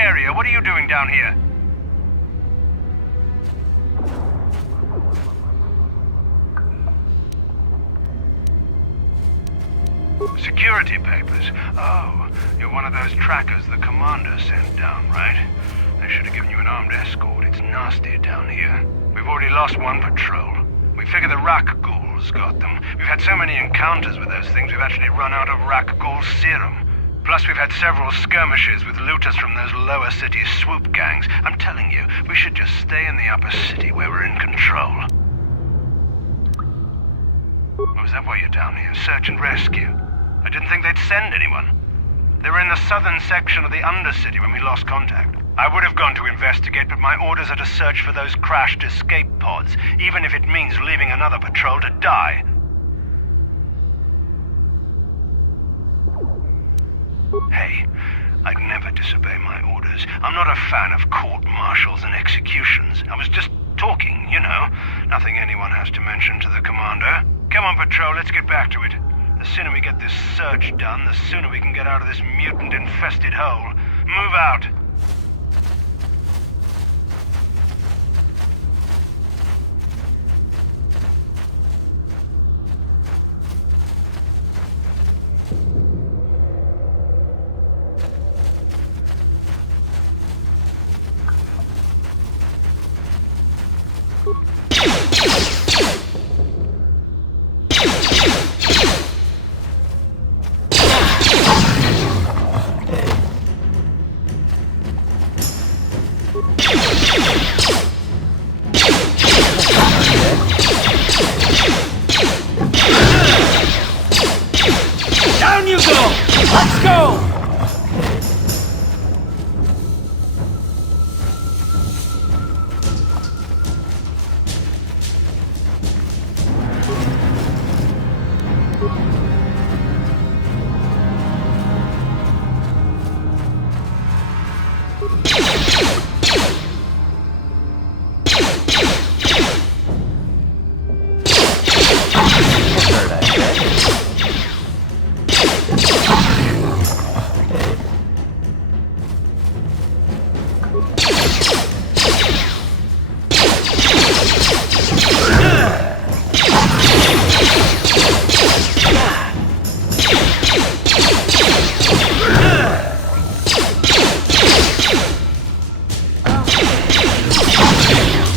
area? What are you doing down here? Security papers? Oh, you're one of those trackers the commander sent down, right? They should have given you an armed escort. It's nasty down here. We've already lost one patrol. We figure the Rak ghouls got them. We've had so many encounters with those things, we've actually run out of Rak ghoul serum. Plus, we've had several skirmishes with looters from those lower city swoop gangs. I'm telling you, we should just stay in the upper city where we're in control. Or is that why you're down here? Search and rescue? I didn't think they'd send anyone. They were in the southern section of the Undercity when we lost contact. I would have gone to investigate, but my orders are to search for those crashed escape pods, even if it means leaving another patrol to die. Hey, I'd never disobey my orders. I'm not a fan of court-martials and executions. I was just talking, you know. Nothing anyone has to mention to the commander. Come on, patrol, let's get back to it. The sooner we get this search done, the sooner we can get out of this mutant-infested hole. Move out. Down you go! Let's go!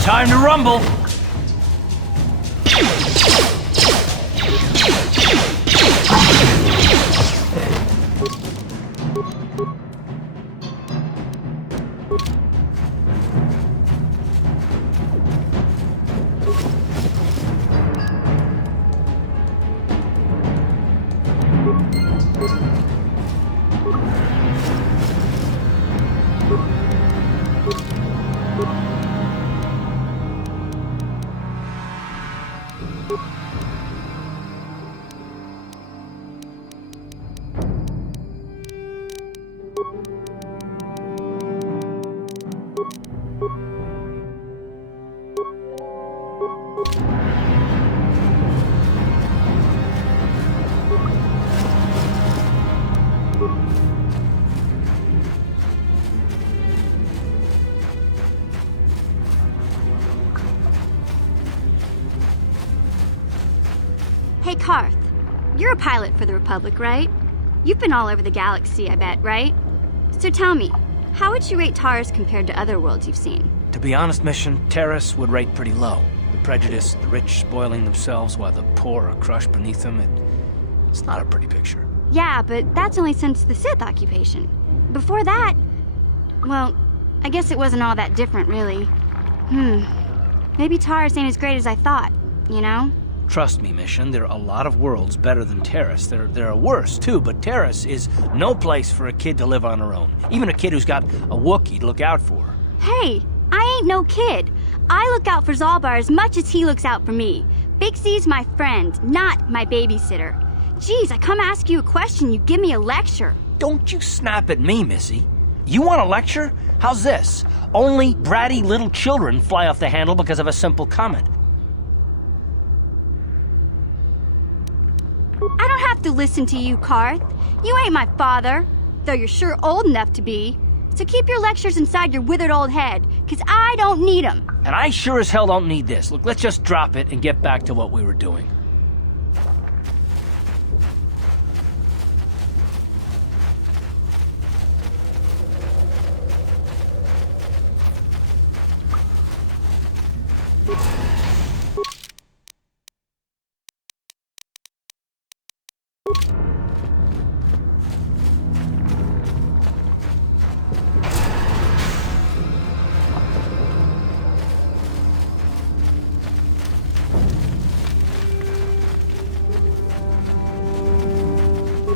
Time to rumble! Hey, Karth. You're a pilot for the Republic, right? You've been all over the galaxy, I bet, right? So tell me, how would you rate Taurus compared to other worlds you've seen? To be honest, Mission, Terrace would rate pretty low. The prejudice, the rich spoiling themselves while the poor are crushed beneath them, it's not a pretty picture. Yeah, but that's only since the Sith occupation. Before that, well, I guess it wasn't all that different, really. Maybe Taurus ain't as great as I thought, you know? Trust me, Mission, there are a lot of worlds better than Terrace. There are worse, too, but Terrace is no place for a kid to live on her own. Even a kid who's got a Wookiee to look out for. Hey, I ain't no kid. I look out for Zalbar as much as he looks out for me. Big C's my friend, not my babysitter. Geez, I come ask you a question, you give me a lecture. Don't you snap at me, Missy. You want a lecture? How's this? Only bratty little children fly off the handle because of a simple comment. I don't have to listen to you, Karth. You ain't my father, though you're sure old enough to be. So keep your lectures inside your withered old head, because I don't need them. And I sure as hell don't need this. Look, let's just drop it and get back to what we were doing.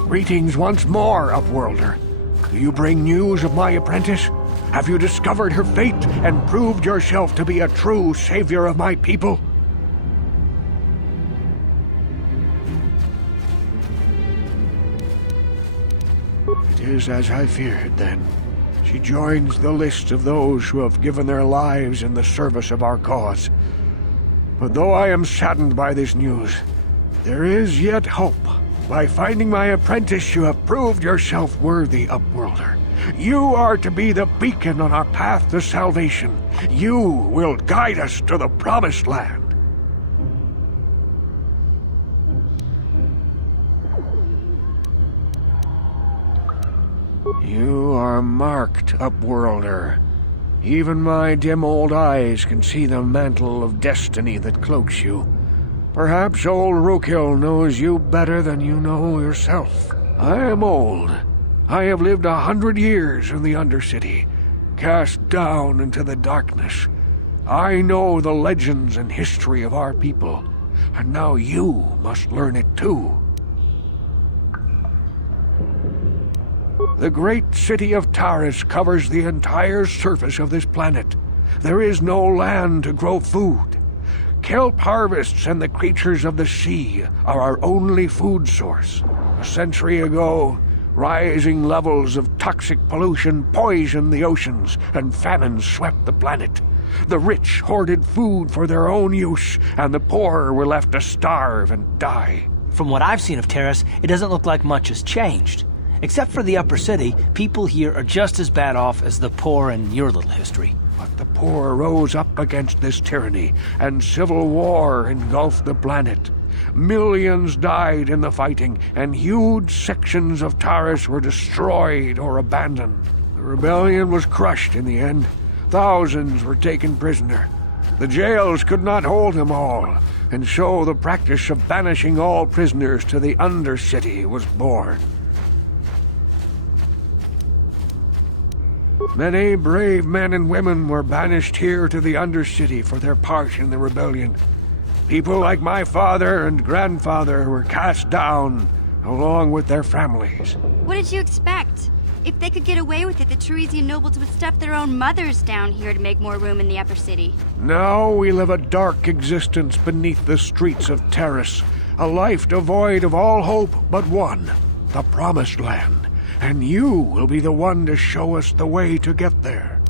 Greetings once more, Upworlder. Do you bring news of my apprentice? Have you discovered her fate and proved yourself to be a true savior of my people? It is as I feared, then. She joins the list of those who have given their lives in the service of our cause. But though I am saddened by this news, there is yet hope. By finding my apprentice, you have proved yourself worthy, Upworlder. You are to be the beacon on our path to salvation. You will guide us to the Promised Land. You are marked, Upworlder. Even my dim old eyes can see the mantle of destiny that cloaks you. Perhaps old Rookhill knows you better than you know yourself. I am old. I have lived 100 years in the Undercity, cast down into the darkness. I know the legends and history of our people, and now you must learn it too. The great city of Taris covers the entire surface of this planet. There is no land to grow food. Kelp harvests and the creatures of the sea are our only food source. A century ago, rising levels of toxic pollution poisoned the oceans, and famine swept the planet. The rich hoarded food for their own use, and the poor were left to starve and die. From what I've seen of Terrace, it doesn't look like much has changed. Except for the upper city, people here are just as bad off as the poor in your little history. But the poor rose up against this tyranny, and civil war engulfed the planet. Millions died in the fighting, and huge sections of Taris were destroyed or abandoned. The rebellion was crushed in the end. Thousands were taken prisoner. The jails could not hold them all, and so the practice of banishing all prisoners to the Undercity was born. Many brave men and women were banished here to the Undercity for their part in the rebellion. People like my father and grandfather were cast down, along with their families. What did you expect? If they could get away with it, the Teresian nobles would stuff their own mothers down here to make more room in the upper city. Now we live a dark existence beneath the streets of Taris, a life devoid of all hope but one, the Promised Land. And you will be the one to show us the way to get there.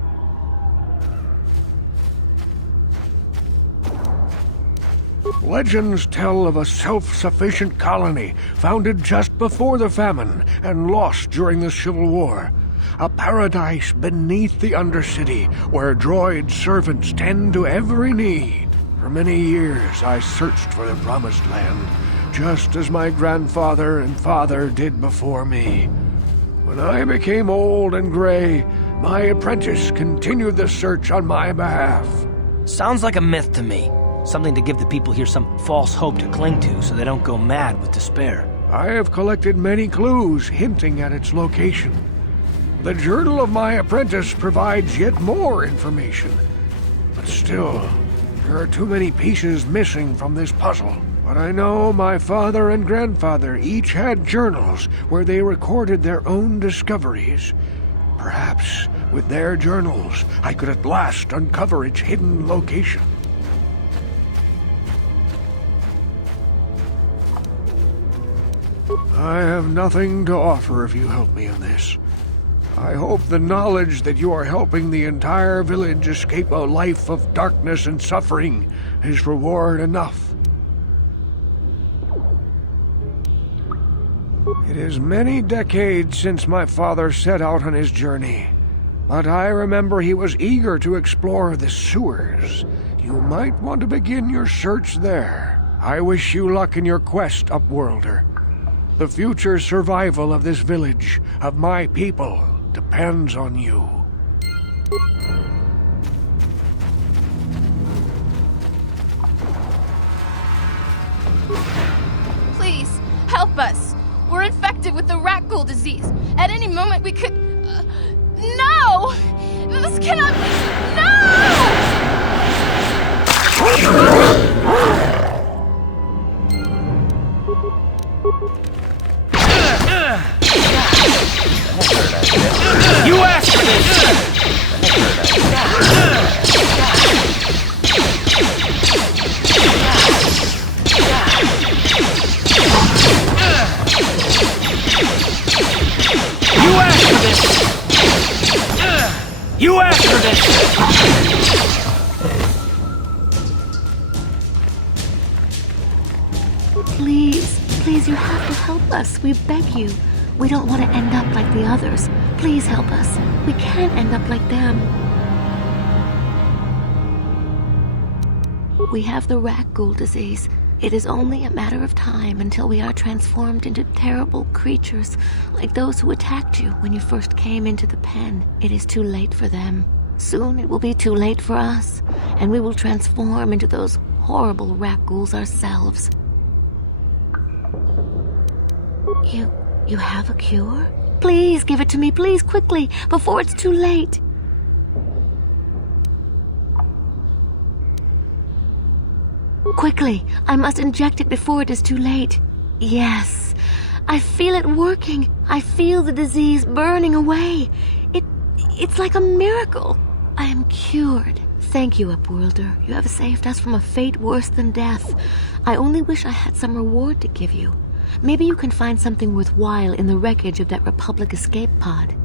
Legends tell of a self-sufficient colony founded just before the famine and lost during the Civil War. A paradise beneath the Undercity where droid servants tend to every need. For many years I searched for the Promised Land, just as my grandfather and father did before me. When I became old and gray, my apprentice continued the search on my behalf. Sounds like a myth to me. Something to give the people here some false hope to cling to so they don't go mad with despair. I have collected many clues hinting at its location. The journal of my apprentice provides yet more information. But still, there are too many pieces missing from this puzzle. But I know my father and grandfather each had journals where they recorded their own discoveries. Perhaps with their journals, I could at last uncover its hidden location. I have nothing to offer if you help me in this. I hope the knowledge that you are helping the entire village escape a life of darkness and suffering is reward enough. It is many decades since my father set out on his journey. but I remember he was eager to explore the sewers. You might want to begin your search there. I wish you luck in your quest, Upworlder. The future survival of this village, of my people, depends on you. Please, help us. We're infected with the rat ghoul disease. At any moment we could... No! This cannot be... No! You asked for this! You asked for this! Please, you have to help us. We beg you. We don't want to end up like the others. Please help us. We can't end up like them. We have the rat ghoul disease. It is only a matter of time until we are transformed into terrible creatures, like those who attacked you when you first came into the pen. It is too late for them. Soon it will be too late for us, and we will transform into those horrible rat ghouls ourselves. You have a cure? Please give it to me, please, quickly, before it's too late. Quickly, I must inject it before it is too late. Yes, I feel it working. I feel the disease burning away. It's like a miracle. I am cured. Thank you, Upworlder. You have saved us from a fate worse than death. I only wish I had some reward to give you. Maybe you can find something worthwhile in the wreckage of that Republic escape pod.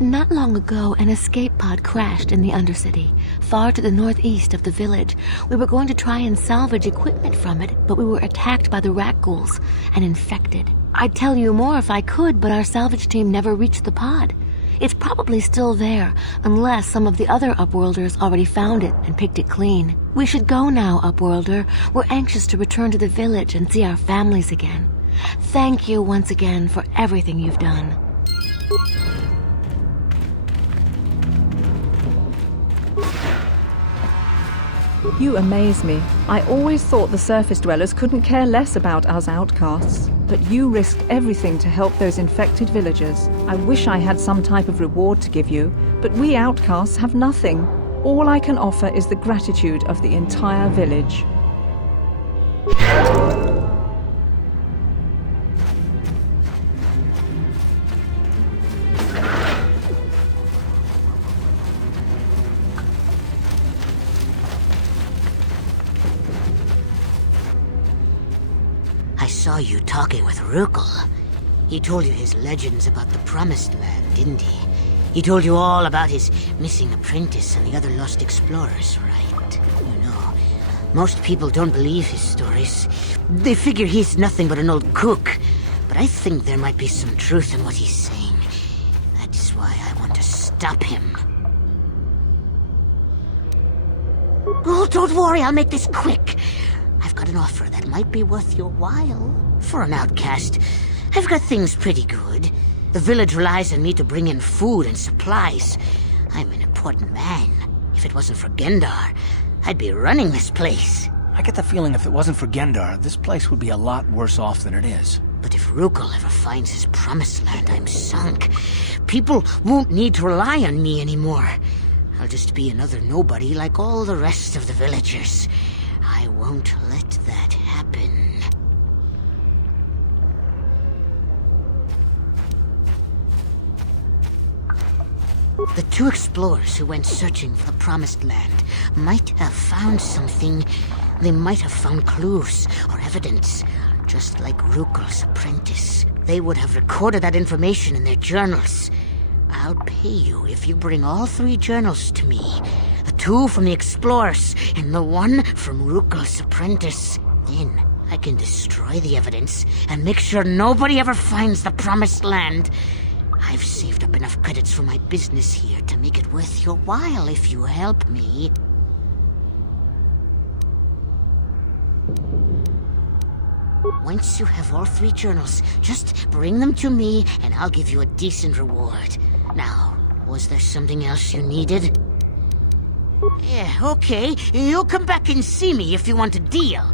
Not long ago, an escape pod crashed in the Undercity, far to the northeast of the village. We were going to try and salvage equipment from it, but we were attacked by the rat ghouls and infected. I'd tell you more if I could, but our salvage team never reached the pod. It's probably still there, unless some of the other Upworlders already found it and picked it clean. We should go now, Upworlder. We're anxious to return to the village and see our families again. Thank you once again for everything you've done. You amaze me. I always thought the surface dwellers couldn't care less about us outcasts. But you risked everything to help those infected villagers. I wish I had some type of reward to give you, but we outcasts have nothing. All I can offer is the gratitude of the entire village. I saw you talking with Rukel. He told you his legends about the Promised Land, didn't he? He told you all about his missing apprentice and the other lost explorers, right? You know, most people don't believe his stories. They figure he's nothing but an old cook. But I think there might be some truth in what he's saying. That's why I want to stop him. Oh, don't worry, I'll make this quick. I've got an offer that might be worth your while. For an outcast, I've got things pretty good. The village relies on me to bring in food and supplies. I'm an important man. If it wasn't for Gendar, I'd be running this place. I get the feeling if it wasn't for Gendar, this place would be a lot worse off than it is. But if Rukel ever finds his Promised Land, I'm sunk. People won't need to rely on me anymore. I'll just be another nobody like all the rest of the villagers. I won't let that happen. The two explorers who went searching for the Promised Land might have found something. They might have found clues or evidence, just like Rukel's apprentice. They would have recorded that information in their journals. I'll pay you if you bring all 3 journals to me. The 2 from the explorers and the 1 from Rukel's apprentice. Then I can destroy the evidence and make sure nobody ever finds the Promised Land. I've saved up enough credits for my business here to make it worth your while if you help me. Once you have all 3 journals, just bring them to me and I'll give you a decent reward. Now, was there something else you needed? Yeah, okay. You'll come back and see me if you want a deal.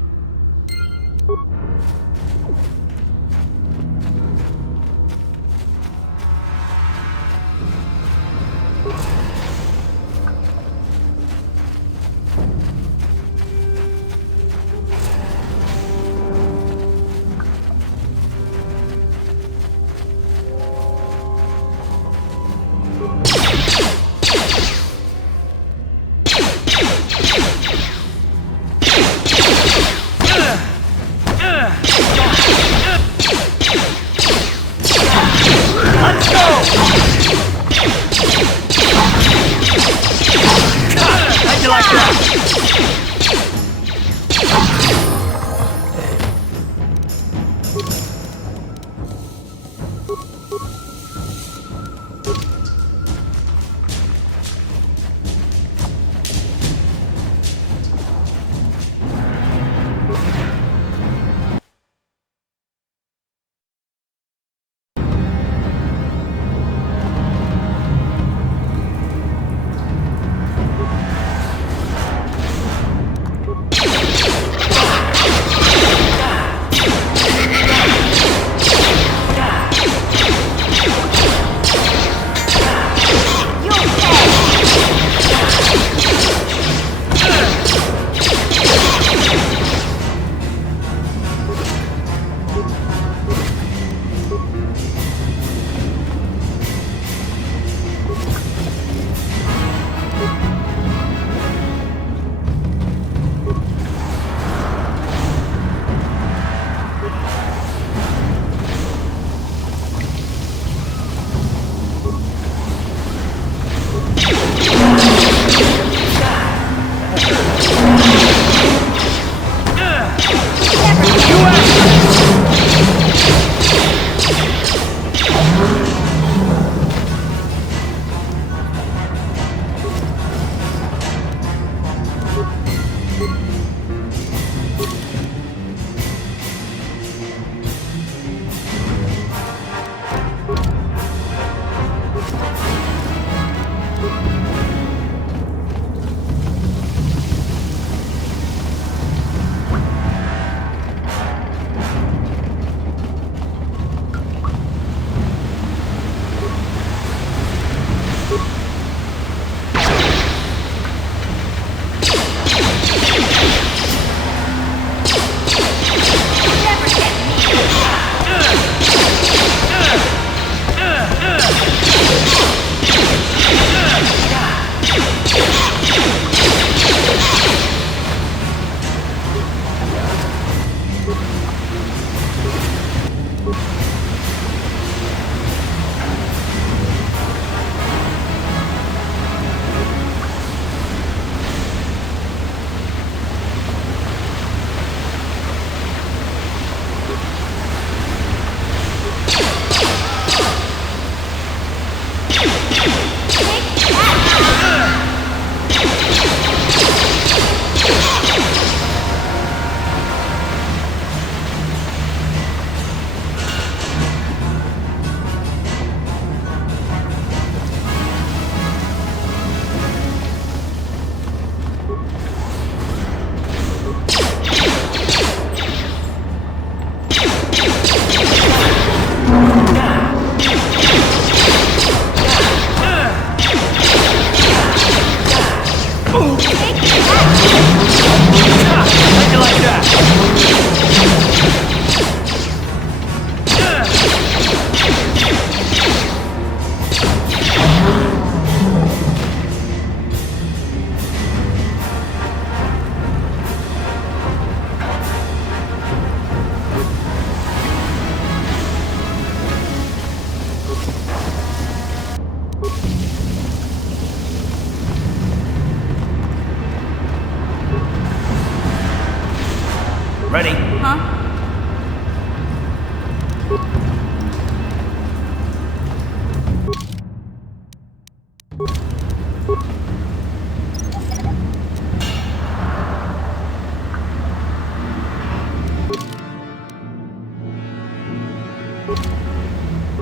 Ready? Huh?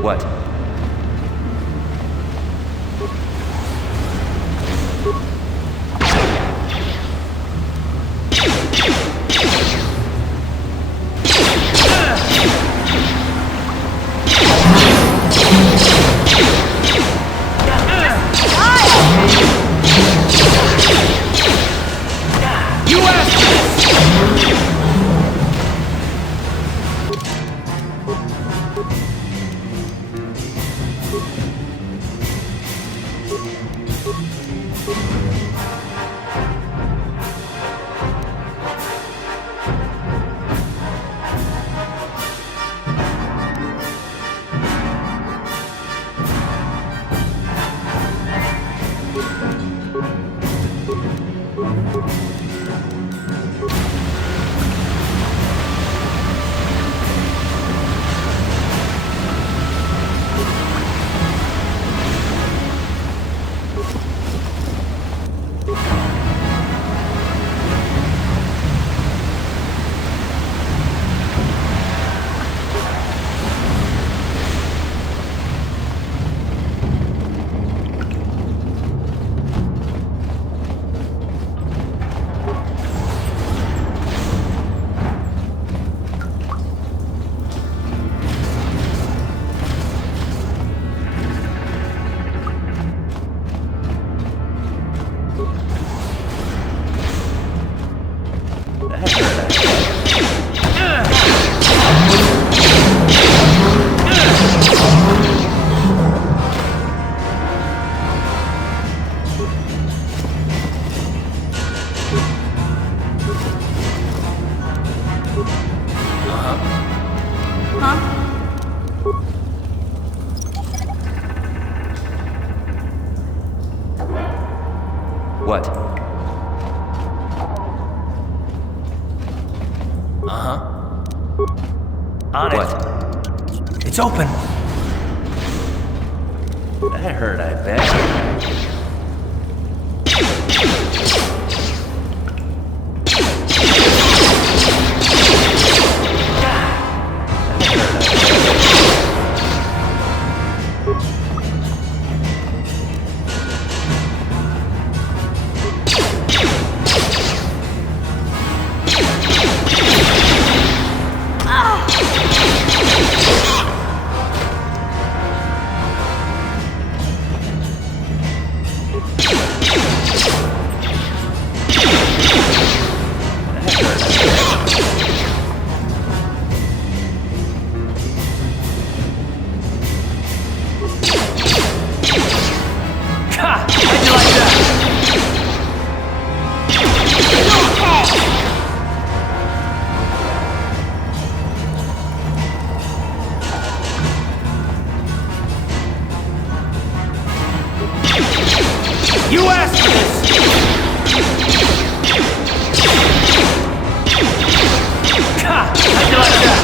What? What? On it. What? It's open. That hurt, I bet. You asked for this! Ha! How'd you like that?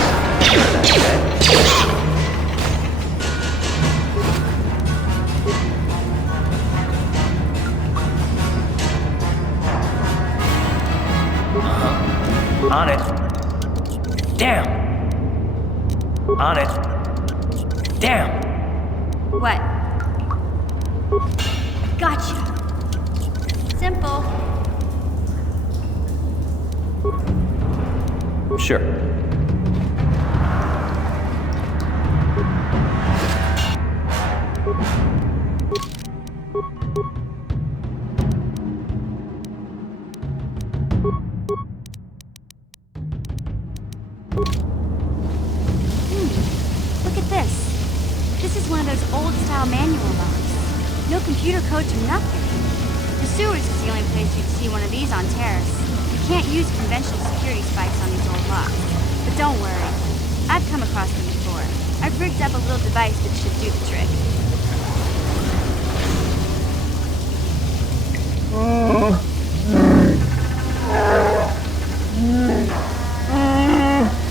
On it. Damn! On it. Damn! What? Gotcha. Simple. Sure. Look at this. This is one of those old-style manual locks. No computer code to nothing. The sewers is the only place you'd see one of these on Terrace. You can't use conventional security spikes on these old locks. But don't worry. I've come across them before. I've rigged up a little device that should do the trick.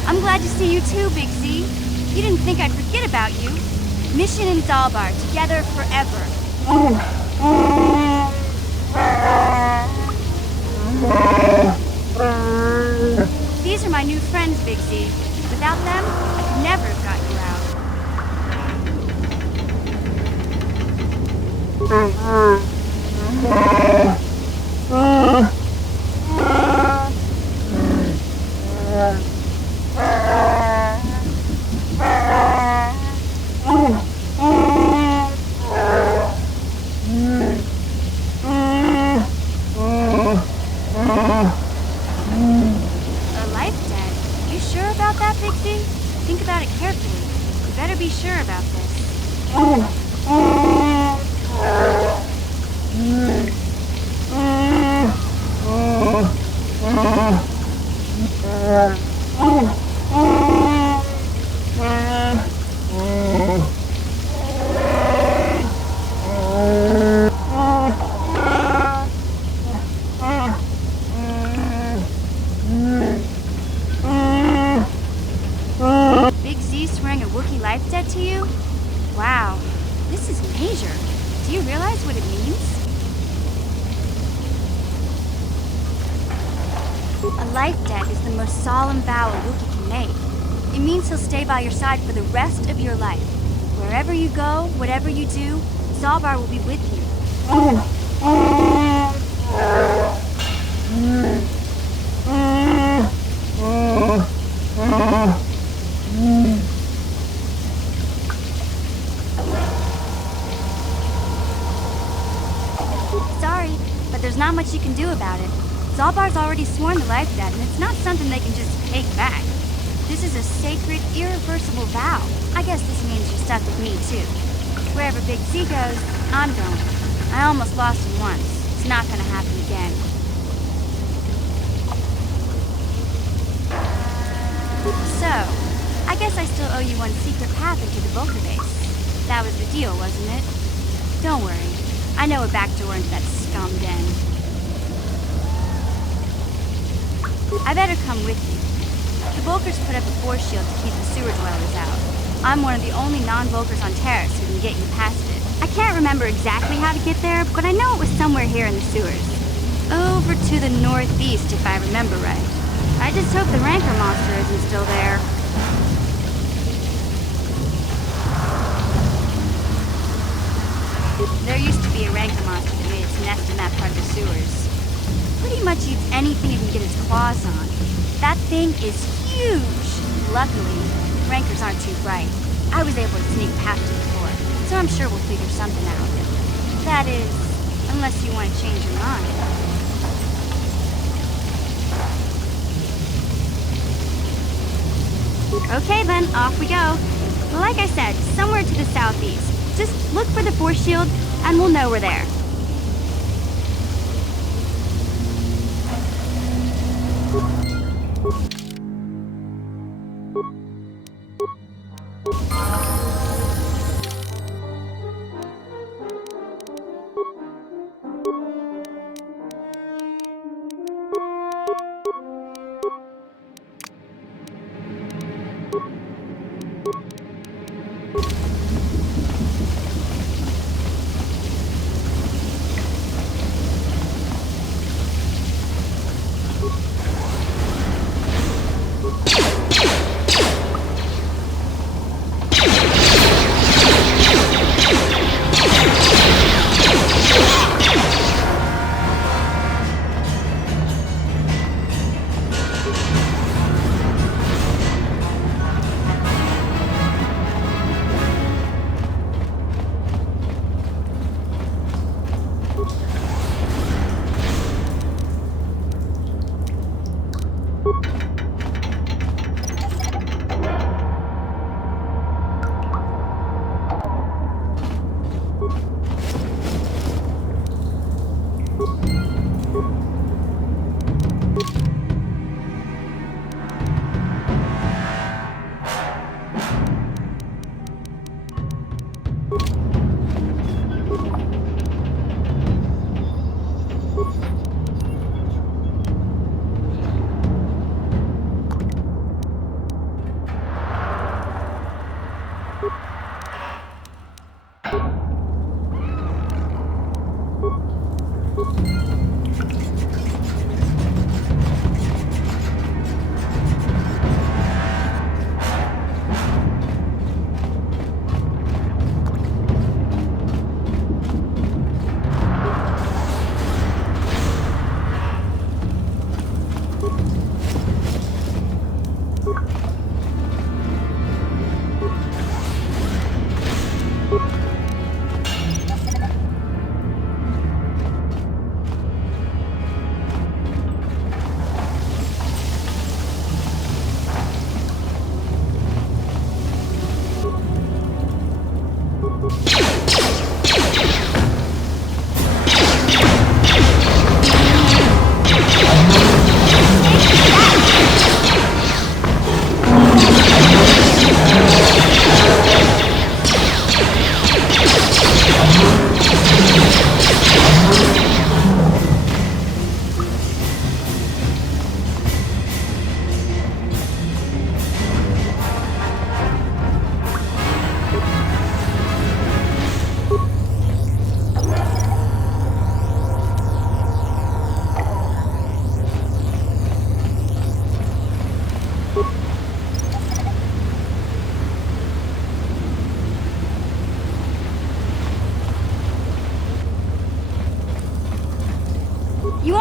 I'm glad to see you too, Big Z. You didn't think I'd forget about you. Mission and Dalbar, together forever. These are my new friends, Big Z. Without them, I could never have got you out. A life debt? You sure about that, Pixie? Think about it carefully. You better be sure about this. Big Z swearing a Wookiee life debt to you? Wow, this is major. Do you realize what it means? A life debt is the most solemn vow a Wookiee can make. It means he'll stay by your side for the rest of your life. Wherever you go, whatever you do, Zalbar will be with you. Sorry, but there's not much you can do about it. Zalbar's already sworn the life debt, and it's not something they can just take back. This is a sacred, irreversible vow. I guess this means you're stuck with me, too. Wherever Big Z goes, I'm going. I almost lost him once. It's not gonna happen again. So, I guess I still owe you one secret path into the Vulcan base. That was the deal, wasn't it? Don't worry. I know a back door into that scum den. I better come with you. The Vulkars put up a force shield to keep the sewer dwellers out. I'm one of the only non-Vulkars on Terrace who can get you past it. I can't remember exactly how to get there, but I know it was somewhere here in the sewers. Over to the northeast, if I remember right. I just hope the Rancor monster isn't still there. There used to be a Rancor monster that made its nest in that part of the sewers. Pretty much eats anything it can get its claws on. That thing is huge! Luckily, Rancors aren't too bright. I was able to sneak past it before, so I'm sure we'll figure something out. That is, unless you want to change your mind. Okay then, off we go. Like I said, somewhere to the southeast. Just look for the force shield, and we'll know we're there.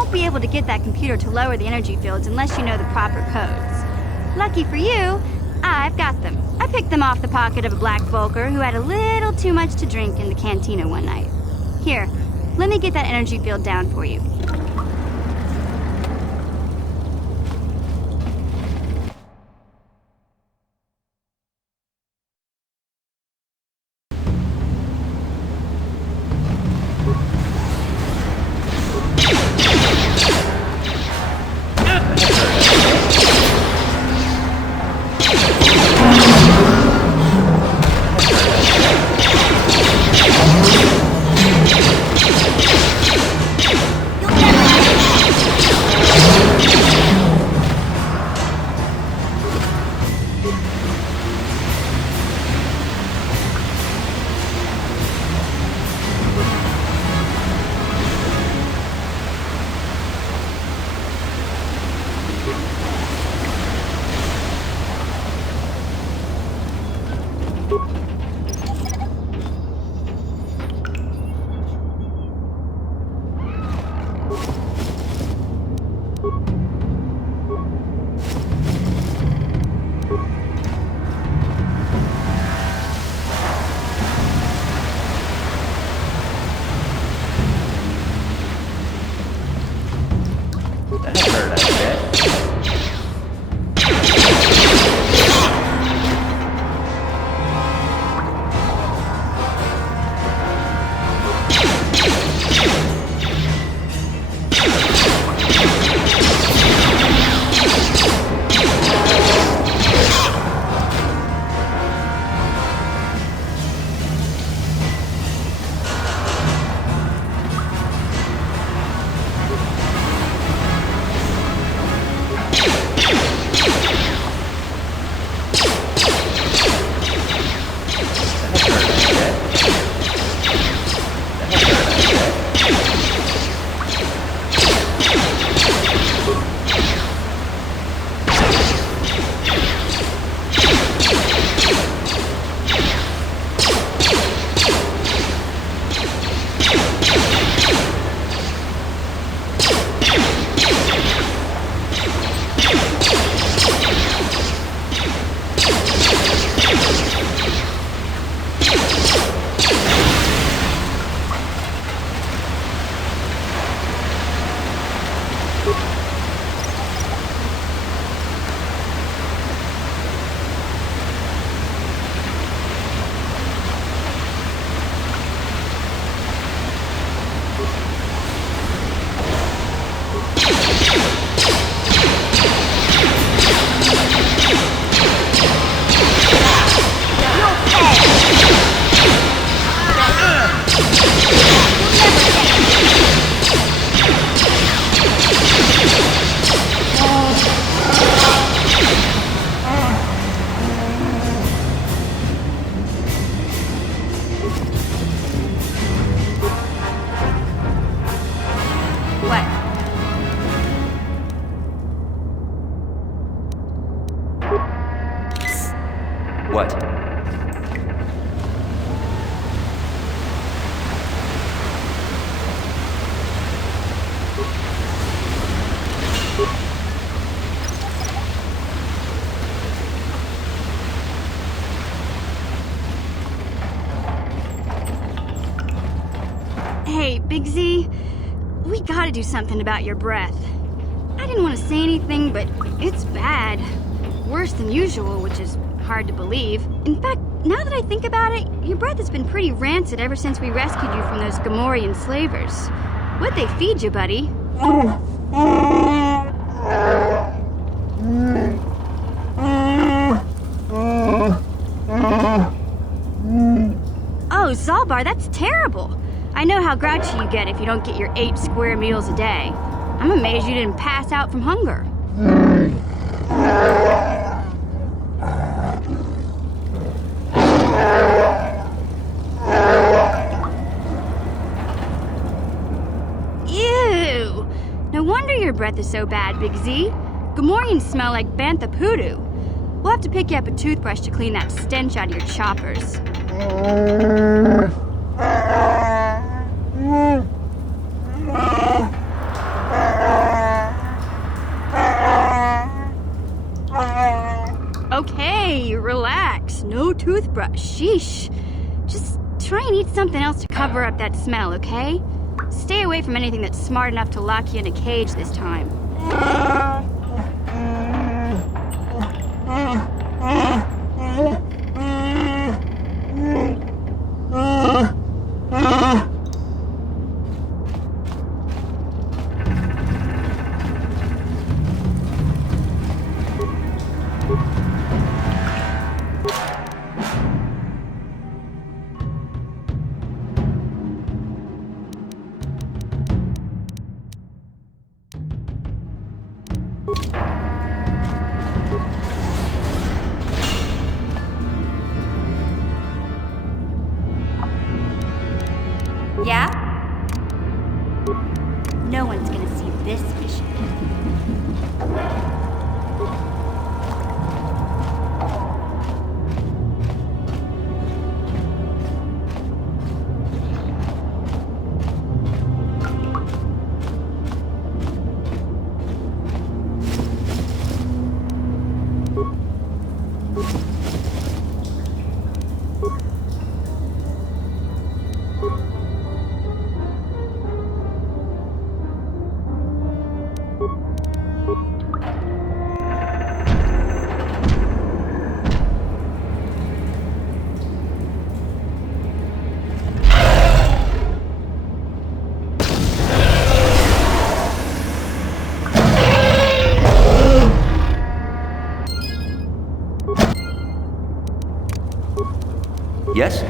won't be able to get that computer to lower the energy fields unless you know the proper codes. Lucky for you, I've got them. I picked them off the pocket of a black Volker who had a little too much to drink in the cantina one night. Here, let me get that energy field down for you. That hurt, I bet. What? Hey, Big Z, we gotta do something about your breath. I didn't want to say anything, but it's bad. Worse than usual, which is hard to believe. In fact, now that I think about it, your breath has been pretty rancid ever since we rescued you from those Gamorrean slavers. What'd they feed you, buddy? Oh, Zalbar, that's terrible. I know how grouchy you get if you don't get your 8 square meals a day. I'm amazed you didn't pass out from hunger. Ew! No wonder your breath is so bad, Big Z. Gamorreans smell like bantha poodoo. We'll have to pick you up a toothbrush to clean that stench out of your choppers. no toothbrush. Sheesh. Just try and eat something else to cover up that smell, okay? Stay away from anything that's smart enough to lock you in a cage this time. Yeah? No one's gonna see this mission. Yes?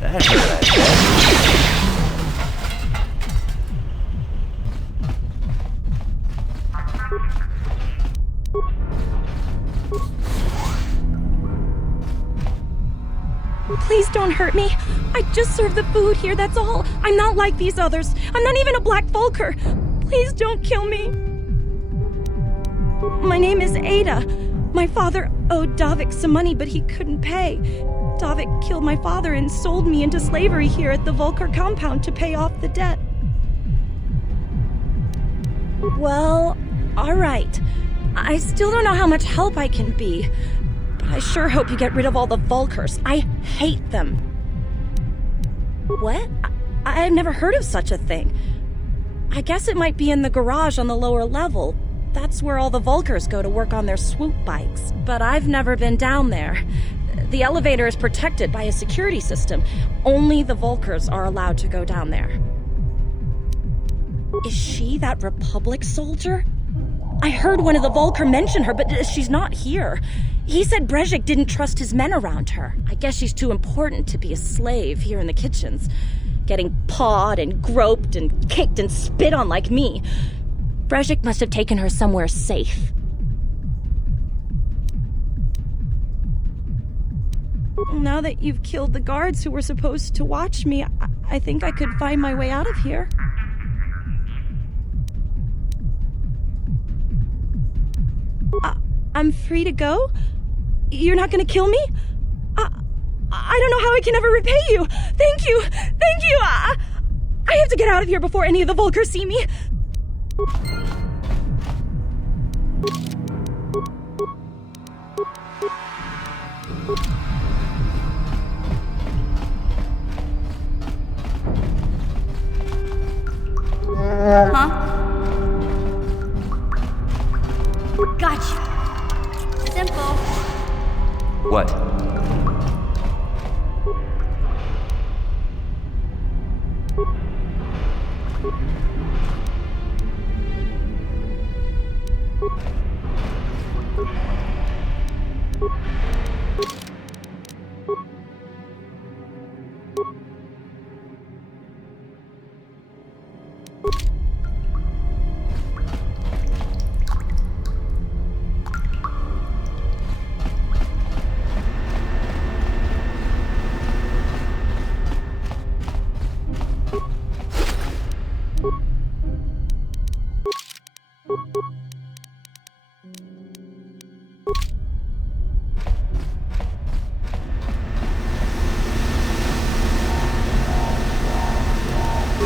That hurt, I bet. Please don't hurt me. I just serve the food here, that's all. I'm not like these others. I'm not even a Black Vulker. Please don't kill me. My name is Ada. My father owed Davik some money, but he couldn't pay. Davik killed my father and sold me into slavery here at the Vulker compound to pay off the debt. Well, all right. I still don't know how much help I can be. But I sure hope you get rid of all the Vulkers. I hate them. What? I've never heard of such a thing. I guess it might be in the garage on the lower level. That's where all the Vulkers go to work on their swoop bikes. But I've never been down there. The elevator is protected by a security system. Only the Vulkers are allowed to go down there. Is she that Republic soldier? I heard one of the Vulker mention her, but she's not here. He said Brezhik didn't trust his men around her. I guess she's too important to be a slave here in the kitchens. Getting pawed and groped and kicked and spit on like me. Brezhik must have taken her somewhere safe. Now that you've killed the guards who were supposed to watch me, I think I could find my way out of here. I'm free to go? You're not gonna kill me? I don't know how I can ever repay you. Thank you. Thank you. I have to get out of here before any of the Vulkers see me. Huh? Gotcha. Simple. What?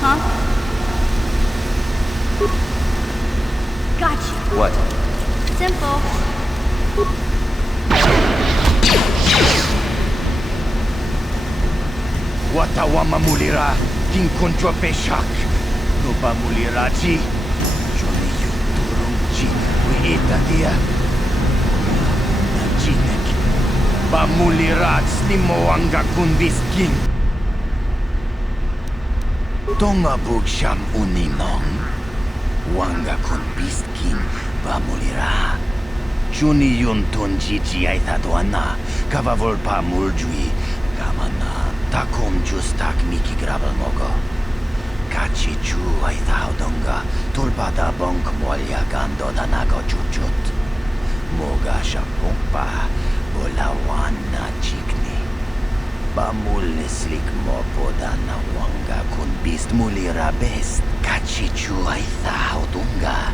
Huh? Gotcha. What? Simple. Watawa mamulira, kinkonjwa peshak. Nuba muliraji. Joni yuturungji, uita dia. Najinek. Bamulirat slimoanga kundiskin. Tonga bugsham uninong. Wanga kun bistkin bamulira. Juni yun tunjiji aitadwana. Kavavol muljui. Kamana. Takum justak miki grabal mogo. Kachi chu aitaudonga. Tulpada bonk molya gando danago chuchut. Moga shampumpa. Bolawana chikni. Bamul slik mo podana wanga kun bist mulira best. Kachichu aitha haudunga.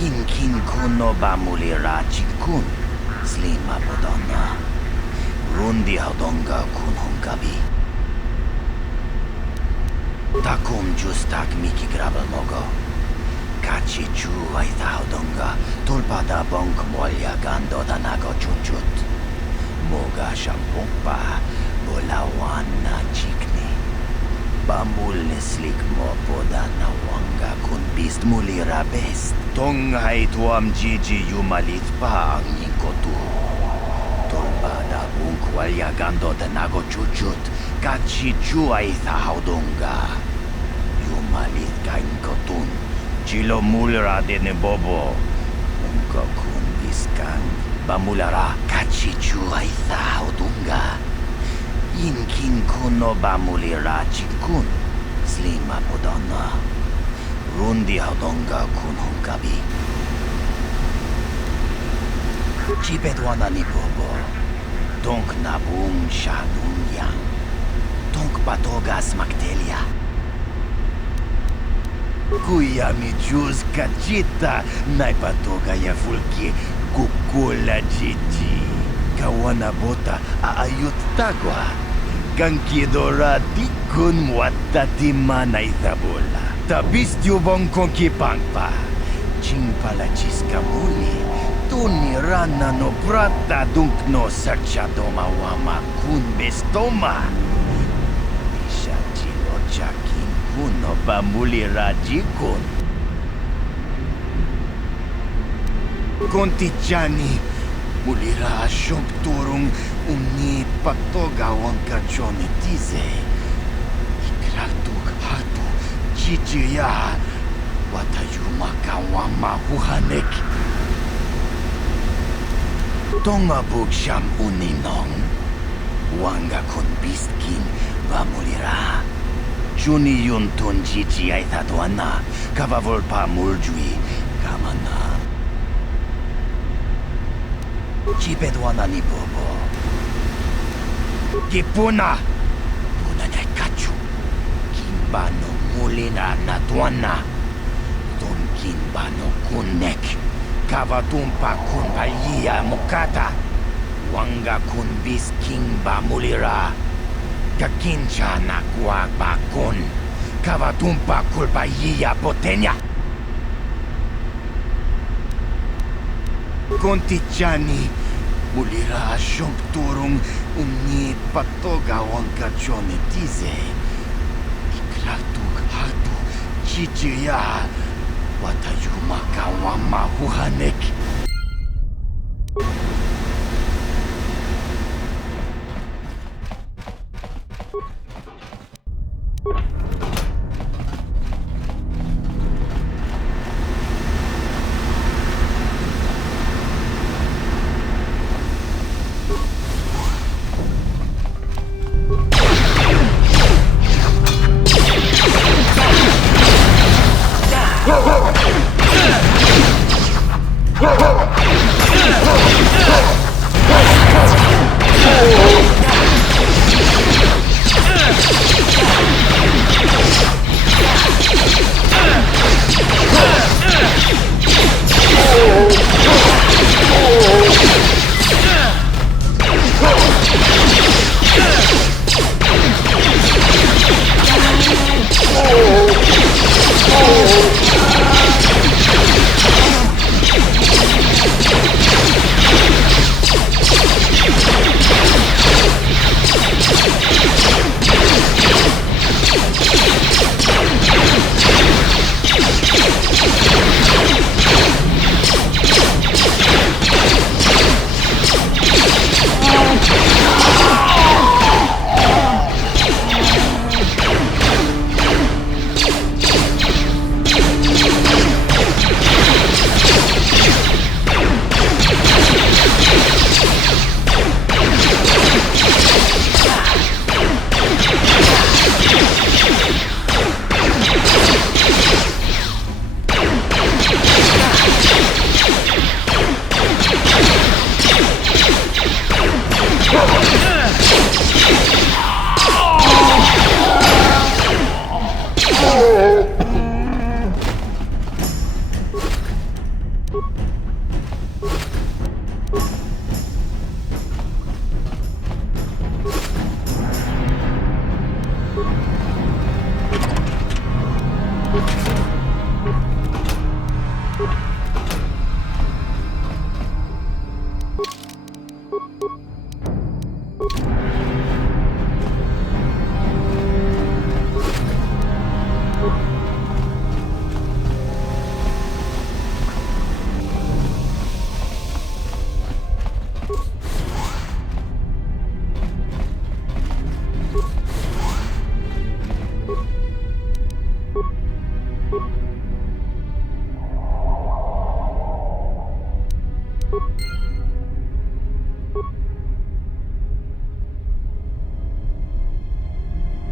Inkin kuno bamulira chikun. Slima podana. Rundi haudunga kun hungabi. Takum justak miki grabal mogo. Kachichu aitha haudunga. Tulpada bonk molya gando danago chuchut. Moga shampumpa. Bolawana chikni. Bamul slik mo podana wanga kun bist mulira best. Tonghai tuam jiji yumalit pa ang yinkotu. Tolbada bunkwalya gando danago chuchut. Kachi chuay haudunga. Yumalit ka inkotun. Chilo mulira de bobo. Unko kun biskang. bamulara kachichu aitha odunga. Inkin kuno bamulira chikun slima podonna. Rundi hodonga kun hunkabi. Chipedwana ni bobo. Donk nabum shanun yang. Donk patoga smaktelia. Kuya mi juz kachita naipatoga ya fulki kukula jiji. Kawana bota aayut tagwa. Kankidora tikun watati mana ithabola. Tabistyo bong konki pangpa. Chingpala chiskamuli. Tuni rana no brata dunk no sarchadoma wama kun bestoma. Isha chilo chakin kuno bamuli rajikun. Kontichani mulira shumpturung umni patoga wanka chone tize. Ikratuk hatu chichiya watayuma kawama huhanek. Tonga buksham uninong. Wanga kun bistkin bamulira. Juni yun tun chichi aitadwana. Kavavolpa muljui kamana. Chipedwana ni bobo. Kipuna. Puna na kachu. Kimbano mulina natwana. Don kimbano kunek. Kavatumpa kun palia mukata. Wanga kun bis kimba mulira. Kakincha na kwagba kun. Kavatumpa kulpaia potenya. Kontichani mulira shumpturung umni patoga wanka chone tize. Ikratuk hatu chichiya watayuma kawama huhanek.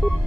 you